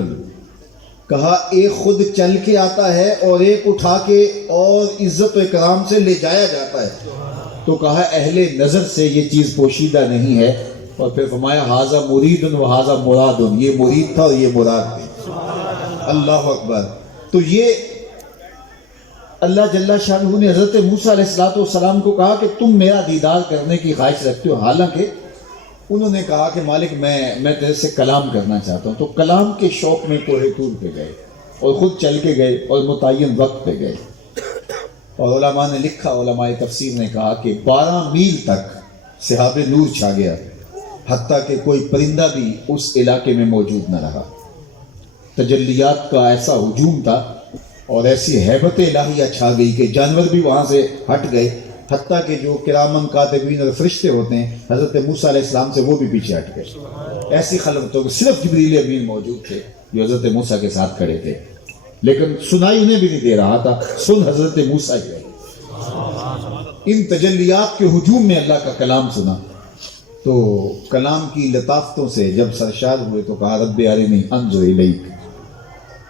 کہا ایک خود چل کے آتا ہے اور ایک اٹھا کے اور عزت و اکرام سے لے جایا جاتا ہے. تو کہا اہل نظر سے یہ چیز پوشیدہ نہیں ہے. اور پھر فرمایا ھذا مرید و ھذا مراد، یہ مرید تھا اور یہ مراد تھی. اللہ اکبر. تو یہ اللہ جل شانہ نے حضرت موسیٰ علیہ السلام کو کہا کہ تم میرا دیدار کرنے کی خواہش رکھتے ہو. حالانکہ انہوں نے کہا کہ مالک میں تیرے سے کلام کرنا چاہتا ہوں. تو کلام کے شوق میں کوہ طور پہ گئے اور خود چل کے گئے اور متعین وقت پہ گئے. اور علماء نے لکھا، علماء تفسیر نے کہا کہ 12 میل تک سحاب نور چھا گیا، حتیٰ کہ کوئی پرندہ بھی اس علاقے میں موجود نہ رہا. تجلیات کا ایسا ہجوم تھا اور ایسی ہیبت الہیہ چھا گئی کہ جانور بھی وہاں سے ہٹ گئے، حتیٰ کہ جو کرامن کاتبین اور فرشتے ہوتے ہیں حضرت موسیٰ علیہ السلام سے، وہ بھی پیچھے ہٹ گئے. ایسی خلوت ہو کہ صرف جبریل امین موجود تھے جو حضرت موسیٰ کے ساتھ کھڑے تھے، لیکن سنائی انہیں بھی نہیں دے رہا تھا، سن حضرت موسیٰ ہی رہے. ان تجلیات کے ہجوم میں اللہ کا کلام سنا. تو کلام کی لطافتوں سے جب سرشار ہوئے تو کہا رب ارنی انظر الیک،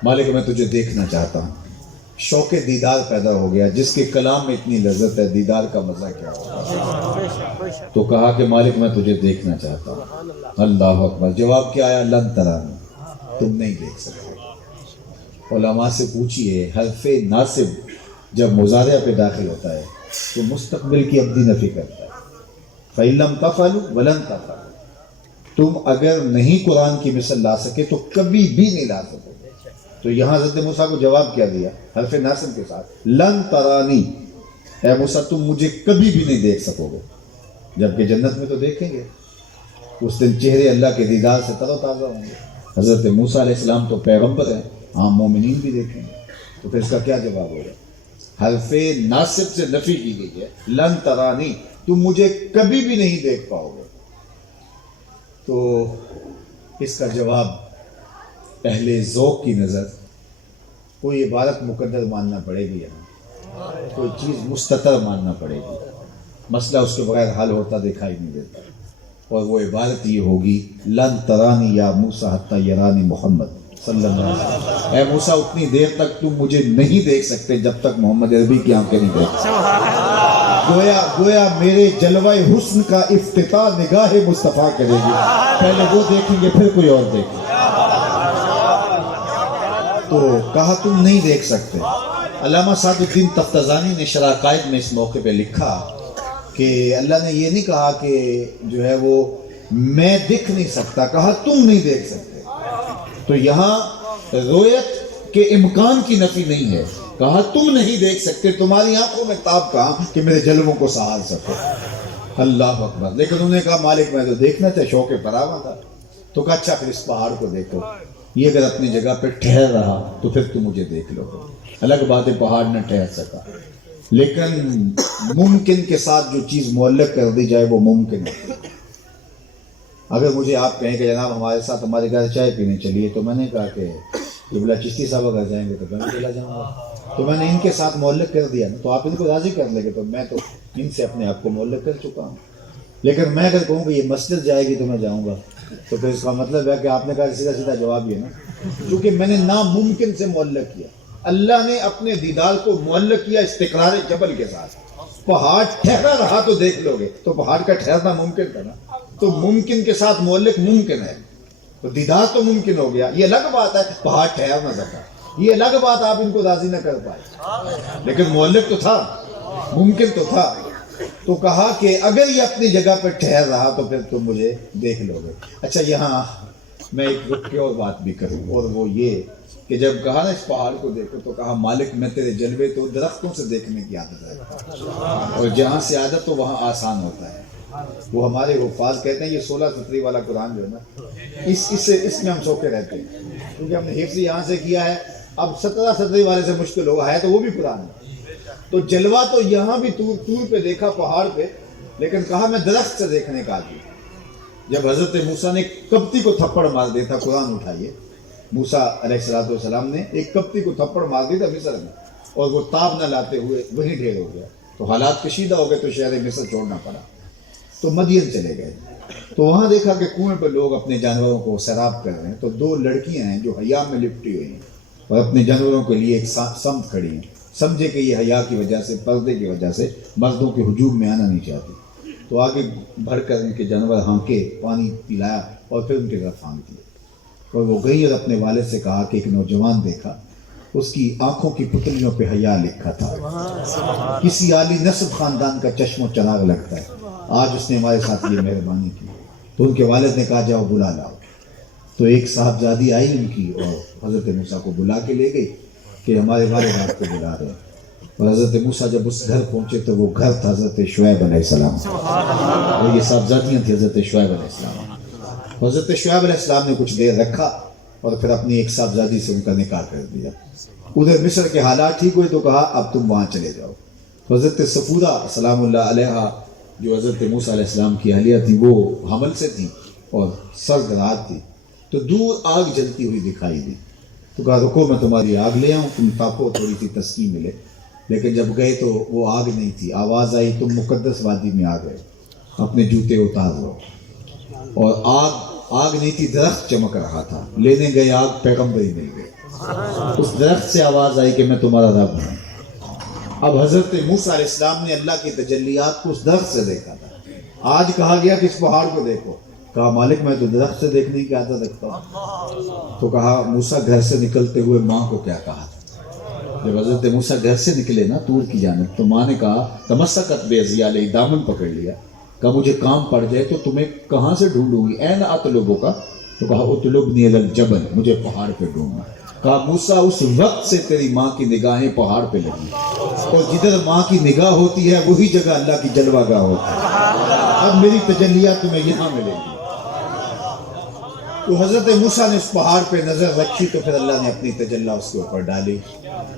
مالک میں تجھے دیکھنا چاہتا ہوں. شوق دیدار پیدا ہو گیا. جس کے کلام میں اتنی لذت ہے، دیدار کا مزہ کیا ہوگا. تو کہا کہ مالک میں تجھے دیکھنا چاہتا ہوں. اللہ اکبر. جواب کیا آیا، لن ترانی، تم نہیں دیکھ سکتے. علماء سے پوچھئے حرف ناصب جب مضارع پہ داخل ہوتا ہے تو مستقبل کی ابدی نفی کرتا ہے. فَإِن لَمْ تَفْعَلُوا وَلَن تَفْعَلُوا، تم اگر نہیں قرآن کی مثل لا سکے تو کبھی بھی نہیں لا سکے. تو یہاں حضرت موسیٰ کو جواب کیا دیا حرف ناصب کے ساتھ، لن ترانی، اے موسیٰ تم مجھے کبھی بھی نہیں دیکھ سکو گے. جبکہ جنت میں تو دیکھیں گے، اس دن چہرے اللہ کے دیدار سے تر و تازہ ہوں گے. حضرت موسیٰ علیہ السلام تو پیغمبر ہیں، ہاں مومنین بھی دیکھیں گے. تو پھر اس کا کیا جواب ہوگا؟ حرف ناصب سے نفی کی گئی ہے، لن ترانی، تم مجھے کبھی بھی نہیں دیکھ پاؤ گے. تو اس کا جواب اہل ذوق کی نظر کوئی عبارت مقدر ماننا پڑے گی، یہاں کوئی چیز مستتر ماننا پڑے گی. مسئلہ اس کے بغیر حل ہوتا دکھائی نہیں دیتا. اور وہ عبارت یہ ہوگی، لن ترانی یا موسیٰ حتی یرانی محمد صلی اللہ علیہ وسلم، اے موسیٰ اتنی دیر تک تم مجھے نہیں دیکھ سکتے جب تک محمد عربی کی آنکھیں نہیں دیکھ. گویا میرے جلوہ حسن کا افتتاح نگاہ مصطفیٰ کرے گی، پہلے وہ دیکھیں گے پھر کوئی اور دیکھیں. تو کہا تم نہیں دیکھ سکتے. علامہ سعد الدین تفتزانی نے شرح عقائد میں اس موقع پہ لکھا کہ اللہ نے یہ نہیں کہا کہ جو ہے وہ میں دکھ نہیں سکتا، کہا تم نہیں دیکھ سکتے. تو یہاں رویت کہ امکان کی نفی نہیں ہے. کہا تم نہیں دیکھ سکتے, تمہاری آنکھوں میں تاب کہاں کہ میرے جلووں کو سہار سکو. اللہ اکبر. لیکن انہوں نے کہا مالک میں تو دیکھنا تھا, شوق فراواں تھا. تو کہا اچھا پھر اس پہاڑ کو دیکھو, یہ اگر اپنی جگہ پہ ٹھہر رہا تو پھر تم مجھے دیکھ لو. الگ بات ہے پہاڑ نہ ٹھہر سکا, لیکن ممکن کے ساتھ جو چیز معلق کر دی جائے وہ ممکن ہے. اگر مجھے آپ کہیں کہ جناب ہمارے ساتھ ہمارے گھر چائے پینے چلیے, تو میں نے کہا کہ قبلہ چشتی صاحب اگر جائیں گے تو میں چلا جاؤں گا, تو میں نے ان کے ساتھ معلق کر دیا نا, تو آپ ان کو راضی کر لیں گے, تو میں تو ان سے اپنے آپ کو معلق کر چکا ہوں. لیکن میں اگر کہوں کہ یہ مسجد جائے گی تو میں جاؤں گا, تو پھر اس کا مطلب ہے کہ آپ نے کہا سیدھا سیدھا جواب یہ نا, کیونکہ میں نے ناممکن سے معلق کیا. اللہ نے اپنے دیدار کو معلق کیا استقرار جبل کے ساتھ. پہاڑ ٹھہرا رہا تو دیکھ لو گے, تو پہاڑ کا ٹھہرنا ممکن تھا نا, تو ممکن کے ساتھ معلق ممکن ہے, تو دیدار تو ممکن ہو گیا. یہ الگ بات ہے پہاڑ ٹھہر نہ سکا, یہ الگ بات آپ ان کو راضی نہ کر پائے, لیکن معلق تو تھا, ممکن تو تھا. تو کہا کہ اگر یہ اپنی جگہ پہ ٹھہر رہا تو پھر تم مجھے دیکھ لو گے. اچھا یہاں میں ایک رک کے اور بات بھی کروں, اور وہ یہ کہ جب کہا نا اس پہاڑ کو دیکھو, تو کہا مالک میں تیرے جلوے تو درختوں سے دیکھنے کی عادت ہے, اور جہاں سے عادت ہو وہاں آسان ہوتا ہے. وہ ہمارے حفاظ کہتے ہیں یہ 16 سطری والا قرآن جو ہے نا, اس میں ہم سوکھے رہتے ہیں, کیونکہ ہم نے حفظ یہاں سے کیا ہے. اب 17 سطری والے سے مشکل ہوگا, ہے تو وہ بھی قرآن ہے. تو جلوہ تو یہاں بھی طور پہ دیکھا پہاڑ پہ, لیکن کہا میں درخت سے دیکھنے کا عادی. جب حضرت موسیٰ نے کبتی کو تھپڑ مار دیا تھا, قرآن اٹھائیے, موسیٰ علیہ السلام نے ایک کبتی کو تھپڑ مار دیا تھا مصر میں, اور وہ تاب نہ لاتے ہوئے وہیں ڈھیر ہو گیا. تو حالات کشیدہ ہو گئے, تو شہر مصر چھوڑنا پڑا, تو مدین چلے گئے. تو وہاں دیکھا کہ کنویں پہ لوگ اپنے جانوروں کو سیراب کر رہے ہیں. تو 2 لڑکیاں ہیں جو حیا میں لپٹی ہوئی ہیں, اور اپنے جانوروں کے لیے ایک سمت کھڑی ہیں. سمجھے کہ یہ حیا کی وجہ سے, پردے کی وجہ سے مردوں کے ہجوم میں آنا نہیں چاہتی. تو آگے بڑھ کر ان کے جانور ہانکے, پانی پلایا, اور پھر ان کے طرف ہانک دیے. اور وہ گئی اور اپنے والد سے کہا کہ ایک نوجوان دیکھا, اس کی آنکھوں کی پتلیوں پہ حیا لکھا تھا, کسی عالی نسب خاندان کا چشم و چراغ لگتا ہے, آج اس نے ہمارے ساتھ یہ مہربانی کی. تو ان کے والد نے کہا جاؤ بلا لاؤ. تو ایک صاحبزادی آئی ان کی, اور حضرت موسیٰ کو بلا کے لے گئی کہ ہمارے والد آپ کو بلا رہے ہیں. اور حضرت موسیٰ جب اس گھر پہنچے تو وہ گھر تھا حضرت شعیب علیہ السلام, اور یہ صاحبزادیاں تھیں حضرت شعیب علیہ السلام. حضرت شعیب علیہ السلام نے کچھ دیر رکھا, اور پھر اپنی ایک صاحبزادی سے ان کا نکاح کر دیا. ادھر مصر کے حالات ٹھیک ہوئے تو کہا اب تم وہاں چلے جاؤ. حضرت صفورہ سلام اللہ علیہا, جو حضرت موسیٰ علیہ السلام کی اہلیہ تھی, وہ حمل سے تھی اور سرد رات تھی. تو دور آگ جلتی ہوئی دکھائی دی. تو کہا رکو میں تمہاری آگ لے آؤں, تم تاپو, تھوڑی سی تسکین ملے. لیکن جب گئے تو وہ آگ نہیں تھی. آواز آئی تم مقدس وادی میں آ گئے, اپنے جوتے اتار لو. اور آگ نہیں تھی, درخت چمک رہا تھا. لینے گئے آگ, پیغمبری مل گئے. اس درخت سے آواز آئی کہ میں تمہارا رب ہوں. اب حضرت موسیٰ علیہ السلام نے اللہ کی تجلیات کو اس درخت سے دیکھا تھا. آج کہا گیا کہ اس پہاڑ کو دیکھو. کہا مالک میں تو درخت سے دیکھنے کی عادت رکھتا ہوں. تو کہا موسیٰ گھر سے نکلتے ہوئے ماں کو کیا کہا تھا. جب حضرت موسیٰ گھر سے نکلے نا طور کی جانب, تو ماں نے کہا تمسکت بیضیالہ, دامن پکڑ لیا. کہا مجھے کام پڑ جائے تو تمہیں کہاں سے ڈھونڈوں گی. این اطلبو کا, تو کہا اطلبنی علی الجبل, مجھے پہاڑ پہ ڈھونڈنا. کہا موسیٰ اس وقت سے تیری ماں کی نگاہیں پہاڑ پہ لگی, اور جدھر ماں کی نگاہ ہوتی ہے وہی جگہ اللہ کی جلوہ گاہ ہوتی ہے. اب میری تجلیات تمہیں یہاں ملے گی. تو حضرت موسیٰ نے اس پہاڑ پہ نظر رکھی, تو پھر اللہ نے اپنی تجلی اس کے اوپر ڈالی,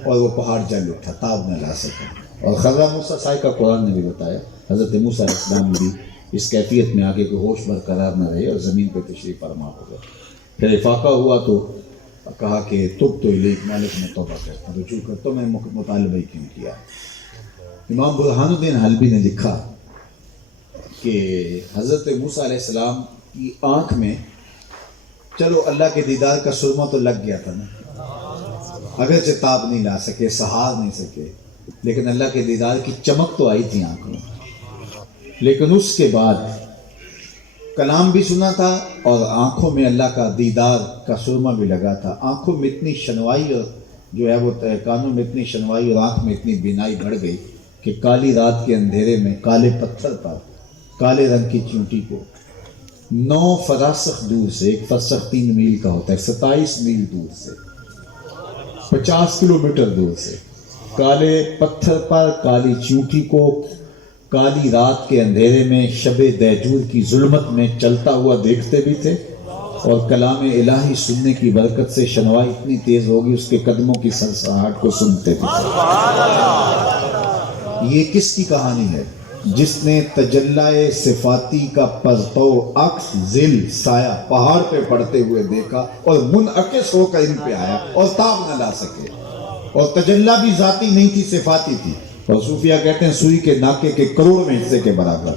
اور وہ پہاڑ جل اٹھا, تاب نہ لا سکا. اور خضر موسیٰ صاحب کا قرآن نے بھی بتایا, حضرت موسیٰ علیہ السلام بھی اس کیفیت میں آگے کوئی ہوش برقرار نہ رہے, اور زمین پہ تشریف فرما ہو گئے. پھر افاقہ ہوا تو کہا کہ تب تو الیک, مالک میں توبہ کرتا, رجوع کرتا, میں مطالبہ ہی کیوں کیا. امام برہان الدین حلبی نے لکھا کہ حضرت موسیٰ علیہ السلام کی آنکھ میں, چلو اللہ کے دیدار کا سرما تو لگ گیا تھا نا, اگرچہ تاب نہیں لا سکے, سہار نہیں سکے, لیکن اللہ کے دیدار کی چمک تو آئی تھی آنکھ میں. لیکن اس کے بعد کلام بھی سنا تھا, اور آنکھوں میں اللہ کا دیدار کا سرما بھی لگا تھا. آنکھوں میں اتنی شنوائی, اور جو ہے وہ کانوں میں اتنی شنوائی اور آنکھ میں اتنی بینائی بڑھ گئی کہ کالی رات کے اندھیرے میں کالے پتھر پر کالے رنگ کی چونٹی کو 9 فراسخ دور سے, ایک فرسخ 3 میل کا ہوتا ہے, 27 میل دور سے 50 کلومیٹر دور سے کالے پتھر پر کالی چونٹی کو کالی رات کے اندھیرے میں شب دیجور کی ظلمت میں چلتا ہوا دیکھتے بھی تھے، اور کلام الہی سننے کی برکت سے شنوائی اتنی تیز ہوگی اس کے قدموں کی سرسراہٹ کو سنتے بھی تھے۔ یہ کس کی کہانی ہے؟ جس نے تجلائے صفاتی کا پرتو عکس ذل سایہ پہاڑ پہ پڑتے ہوئے دیکھا اور منعکس ہو کر ان پہ آیا اور تاب نہ لا سکے، اور تجلہ بھی ذاتی نہیں تھی، صفاتی تھی، اور صوفیہ کہتے ہیں سوئی کے ناکے کے کروڑ حصے کے برابر۔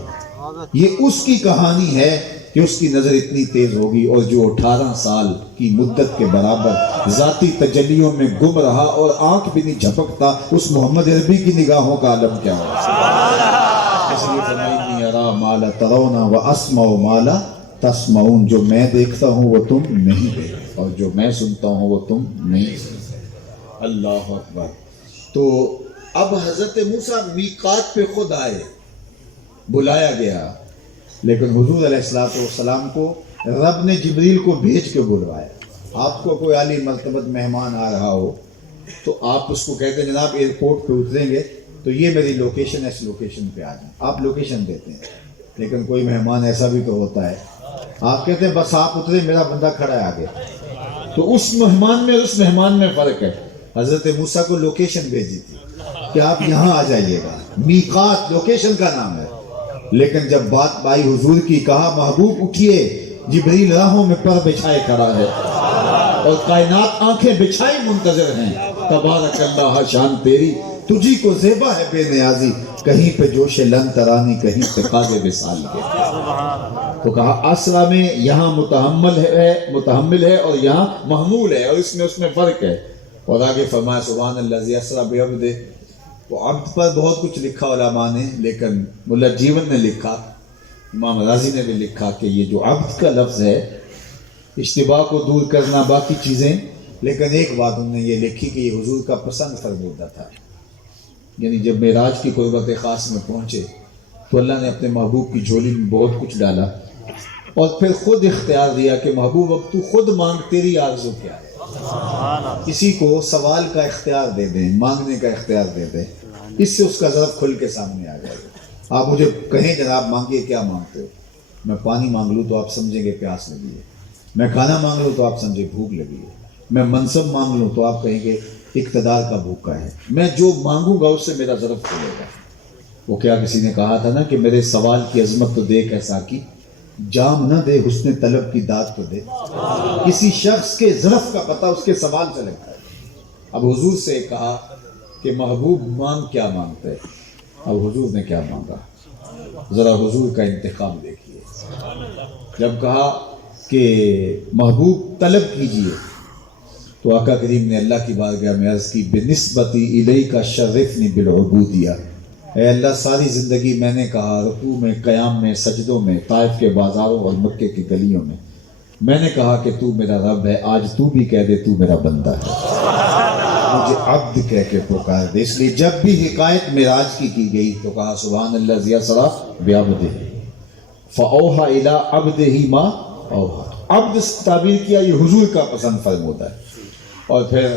یہ اس کی کہانی ہے کہ اس کی نظر اتنی تیز ہوگی، اور جو 18 سال کی مدت کے برابر ذاتی تجلیوں میں گم رہا اور آنکھ بھی نہیں جھپکتا، اس محمد عربی کی نگاہوں کا عالم کیا ہوگا؟ اس لیے فرمائی ارا ما لا ترون و اسمع ما لا تسمعون، جو میں دیکھتا ہوں وہ تم نہیں دیکھتے، اور جو میں سنتا ہوں وہ تم نہیں سنتے۔ اللہ اکبر۔ تو اب حضرت موسیٰ میقات پہ خود آئے، بلایا گیا، لیکن حضور علیہ السلام کو رب نے جبریل کو بھیج کے بلوایا۔ آپ کو کوئی عالی مرتبت مہمان آ رہا ہو تو آپ اس کو کہتے ہیں جناب ایئرپورٹ پہ اتریں گے تو یہ میری لوکیشن ہے، اس لوکیشن پہ آ جائیں، آپ لوکیشن دیتے ہیں۔ لیکن کوئی مہمان ایسا بھی تو ہوتا ہے، آپ کہتے ہیں بس آپ اترے، میرا بندہ کھڑا ہے آگے۔ تو اس مہمان میں اور اس مہمان میں فرق ہے۔ حضرت موسیٰ کو لوکیشن بھیجی تھی کہ آپ یہاں آ جائیے گا، میقات لوکیشن کا نام ہے۔ لیکن جب بات بائی حضور کی، کہا محبوب اٹھیے، جبریل راہوں میں پر بچھائے کھڑا ہے اور کائنات آنکھیں بچھائی منتظر ہیں۔ تبارک اللہ، شان تیری، تجھی کو زیبا ہے بے نیازی، کہیں پہ جوش لن ترانی، کہیں پہ قاضِ وصال کے۔ تو کہا اسرا میں یہاں متحمل ہے اور یہاں محمول ہے، اور اس میں فرق ہے۔ اور آگے فرمایا سبحان الذی اسری بعبدہ۔ وہ عبد پر بہت کچھ لکھا علماء نے، لیکن ملا جیون نے لکھا، امام رازی نے بھی لکھا کہ یہ جو عبد کا لفظ ہے، اشتباہ کو دور کرنا باقی چیزیں، لیکن ایک بات انہوں نے یہ لکھی کہ یہ حضور کا پسند فرمودہ تھا۔ یعنی جب معراج کی قربت خاص میں پہنچے تو اللہ نے اپنے محبوب کی جھولی میں بہت کچھ ڈالا، اور پھر خود اختیار دیا کہ محبوب اب تو خود مانگ، تیری آرزو کیا ہے۔ کسی کو سوال کا اختیار دے دیں، مانگنے کا اختیار دے دیں، اس سے اس کا ظرف کھل کے سامنے آ جائے گا۔ آپ مجھے کہیں جناب مانگیے، کیا مانگتے ہو؟ میں پانی مانگ لوں تو آپ سمجھیں گے پیاس لگی ہے، میں کھانا مانگ لوں تو آپ سمجھیں بھوک لگی ہے، میں منصب مانگ لوں تو آپ کہیں گے اقتدار کا بھوکا ہے، میں جو مانگوں گا اس سے میرا ظرف کھلے گا۔ وہ کیا کسی نے کہا تھا نا کہ میرے سوال کی عظمت تو دیکھ ایسا کی، جام نہ دے حسن طلب کی داد تو دے۔ کسی شخص کے ظرف کا پتہ اس کے سوال سے لگتا ہے۔ اب حضور سے کہا کہ محبوب مانگ، کیا مانگتا ہے؟ اب حضور نے کیا مانگا؟ ذرا حضور کا انتخاب دیکھیے۔ جب کہا کہ محبوب طلب کیجئے تو آقا کریم نے اللہ کی بارگاہ میں عرض کی بنسبتی الیک شرفنی بالعبودیہ، اے اللہ ساری زندگی میں نے کہا رکوع میں، قیام میں، سجدوں میں، طائف کے بازاروں اور مکے کی گلیوں میں نے کہا کہ تو میرا رب ہے، آج تو بھی کہہ دے تو میرا بندہ ہے، مجھے عبد کہہ کے پکار دے۔ اس لیے جب بھی حکایت معراج کی گئی تو کہا سبحان الذی اسری بعبدہ فاوحی الی عبدہ ما اوحی۔ عبد تعبیر کیا یہ حضور کا پسند فرمودہ ہے۔ اور پھر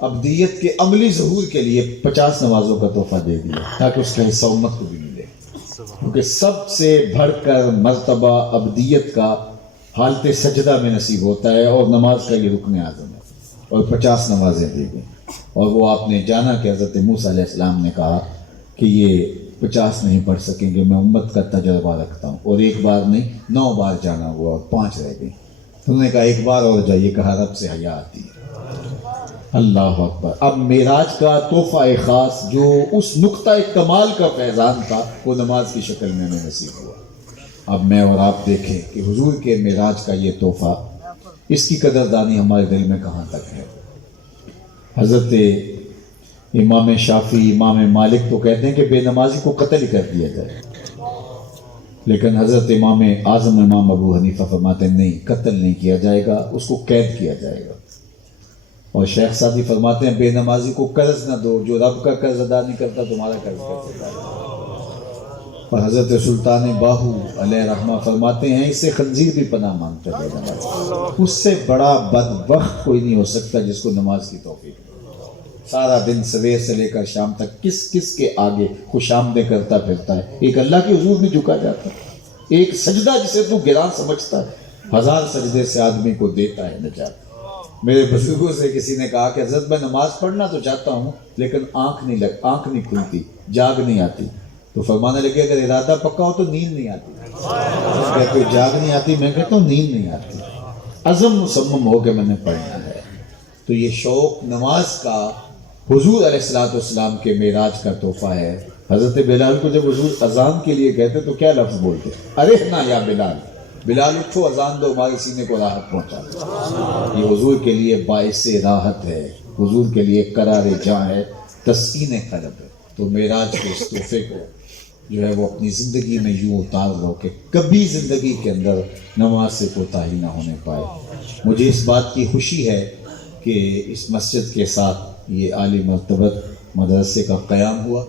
عبدیت کے عملی ظہور کے لیے 50 نمازوں کا تحفہ دے دیا تاکہ اس کا حصہ امت کو بھی ملے، کیونکہ سب سے بڑھ کر مرتبہ عبدیت کا حالت سجدہ میں نصیب ہوتا ہے، اور نماز کا یہ رکن اعظم ہے۔ اور 50 نمازیں دی گئیں، اور وہ آپ نے جانا کہ حضرت موسیٰ علیہ السلام نے کہا کہ یہ 50 نہیں پڑھ سکیں گے، میں امت کا تجربہ رکھتا ہوں، اور ایک بار نہیں 9 بار جانا ہوا اور 5 رہ گئی۔ انہوں نے کہا ایک بار اور جائیے، کہا رب سے حیا آتی ہے۔ اللہ اکبر۔ اب معراج کا تحفہ خاص جو اس نقطہ کمال کا فیضان تھا وہ نماز کی شکل میں ہمیں نصیب ہوا۔ اب میں اور آپ دیکھیں کہ حضور کے معراج کا یہ تحفہ، اس کی قدردانی ہمارے دل میں کہاں تک ہے۔ حضرت امام شافعی، امام مالک تو کہتے ہیں کہ بے نمازی کو قتل کر دیا جائے، لیکن حضرت امام اعظم امام ابو حنیفہ فرماتے ہیں نہیں، قتل نہیں کیا جائے گا، اس کو قید کیا جائے گا۔ اور شیخ سعدی فرماتے ہیں بے نمازی کو قرض نہ دو، جو رب کا قرض ادا نہیں کرتا تمہارا قرض کیسے ادا کرے۔ اور حضرت سلطان باہو علیہ رحمہ فرماتے ہیں اس سے خنزیر بھی پناہ مانگتا ہے بے نمازی، اس سے بڑا بدبخت کوئی نہیں ہو سکتا جس کو نماز کی توفیق سارا دن سویر سے لے کر شام تک کس کس کے آگے خوش آمدیں کرتا پھرتا ہے، ایک اللہ کے حضور میں جھکا جاتا ہے۔ ایک سجدہ جسے تو گران سمجھتا ہے 1000 سجدے سے آدمی کو دیتا ہے نجات۔ میرے بزرگوں سے کسی نے کہا کہ حضرت میں نماز پڑھنا تو چاہتا ہوں لیکن آنکھ نہیں کھلتی، جاگ نہیں آتی۔ تو فرمانے لگے اگر ارادہ پکا ہو تو نیند نہیں آتی۔ کہتے ہو جاگ نہیں آتی، میں کہتا ہوں نیند نہیں آتی، عزم مصمم ہو کے میں نے پڑھنا ہے۔ تو یہ شوق نماز کا حضور علیہ السلام کے معراج کا تحفہ ہے۔ حضرت بلال کو جب حضور اذان کے لیے کہتے تو کیا لفظ بولتے؟ ارحنا یا بلال، بلال اٹھو اذان دو، ہمارے سینے کو راحت پہنچا۔ یہ حضور کے لیے باعث راحت ہے، حضور کے لیے قرار جاں ہے، تسکین قلب ہے۔ تو معراج کے اس تحفے کو جو ہے وہ اپنی زندگی میں یوں اتار لو کہ کبھی زندگی کے اندر نماز سے کوتاہی نہ ہونے پائے۔ مجھے اس بات کی خوشی ہے کہ اس مسجد کے ساتھ یہ عالی مرتبت مدرسے کا قیام ہوا،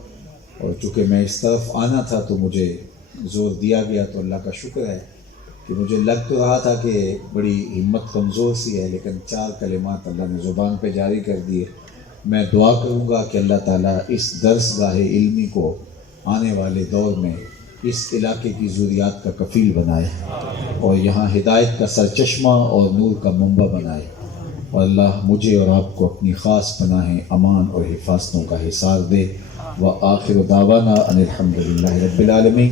اور چونکہ میں اس طرف آنا تھا تو مجھے زور دیا گیا، تو اللہ کا شکر ہے کہ مجھے لگ تو رہا تھا کہ بڑی ہمت کمزور سی ہے، لیکن 4 کلمات اللہ نے زبان پہ جاری کر دیے۔ میں دعا کروں گا کہ اللہ تعالیٰ اس درس گاہ علمی کو آنے والے دور میں اس علاقے کی ضروریات کا کفیل بنائے، اور یہاں ہدایت کا سرچشمہ اور نور کا منبع بنائے، اور اللہ مجھے اور آپ کو اپنی خاص پناہ امان اور حفاظتوں کا حصار دے۔ وآخر دعوانا ان الحمد للہ رب العالمین۔